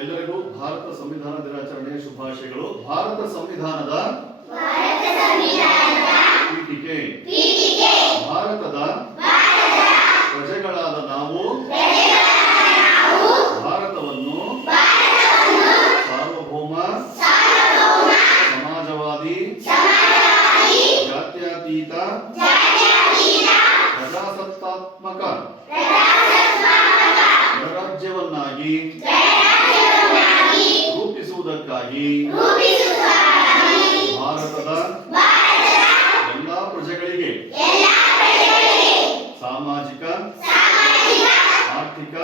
ಎಲ್ಲರಿಗೂ ಭಾರತ ಸಂವಿಧಾನ ದಿನಾಚರಣೆಯ ಶುಭಾಶಯಗಳು. ಭಾರತ ಸಂವಿಧಾನದ ಪೀಠಿಕೆ. ಭಾರತದ ಪ್ರಜೆಗಳಾದ ನಾವು ಭಾರತವನ್ನು ಸಾರ್ವಭೌಮ, ಸಮಾಜವಾದಿ, ಜಾತ್ಯತೀತ, ಪ್ರಜಾಸತ್ತಾತ್ಮಕ ಗಣರಾಜ್ಯವನ್ನಾಗಿ ರೂಪಿಸುವುದಕ್ಕಾಗಿ ಭಾರತದ ಎಲ್ಲಾ ಪ್ರಜೆಗಳಿಗೆ ಸಾಮಾಜಿಕ, ಆರ್ಥಿಕ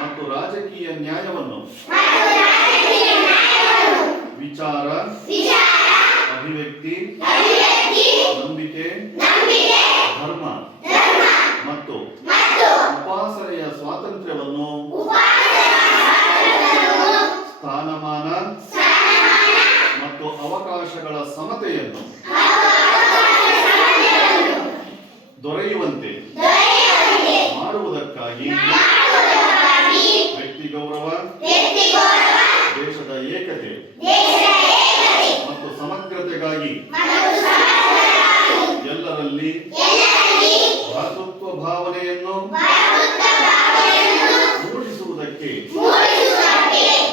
ಮತ್ತು ರಾಜಕೀಯ ನ್ಯಾಯವನ್ನು ವಿಚಾರ, ಅಭಿವ್ಯಕ್ತಿ, ನಂಬಿಕೆ, ಧರ್ಮ ಮತ್ತು ಉಪಾಸನೆಯ ಸ್ವಾತಂತ್ರ್ಯವನ್ನು, ಸ್ಥಾನಮಾನ ಮತ್ತು ಅವಕಾಶಗಳ ಸಮತೆಯನ್ನು ದೊರೆಯುವಂತೆ ಮಾಡುವುದಕ್ಕಾಗಿ ವ್ಯಕ್ತಿ ಗೌರವ, ದೇಶದ ಏಕತೆ ಮತ್ತು ಸಮಗ್ರತೆಗಾಗಿ ಎಲ್ಲರಲ್ಲಿ ಭ್ರಾತೃತ್ವ ಭಾವನೆಯನ್ನು ಮೂಡಿಸುವುದಕ್ಕೆ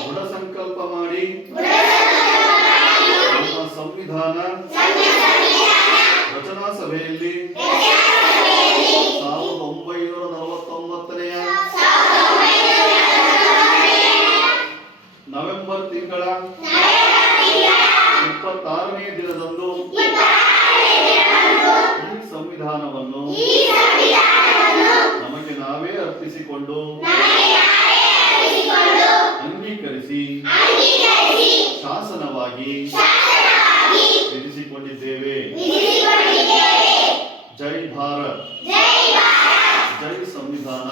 ದೃಢ ಸಂಕಲ್ಪ ಮಾಡಿ ನಮ್ಮ ಸಂವಿಧಾನ ರಚನಾ ಸಭೆಯಲ್ಲಿ 1949ನೇ ನವೆಂಬರ್ ತಿಂಗಳ 26ನೇ ದಿನದಂದು ಈ ಸಂವಿಧಾನವನ್ನು ನಮಗೆ ನಾವೇ ಅರ್ಪಿಸಿಕೊಂಡು ಅಂಗೀಕರಿಸಿ ಶಾಸನವಾಗಿ ವಿಧಿಸಿಕೊಂಡಿದ್ದೇವೆ. ಜೈ ಭಾರತ್, ಜೈ ಸಂವಿಧಾನ.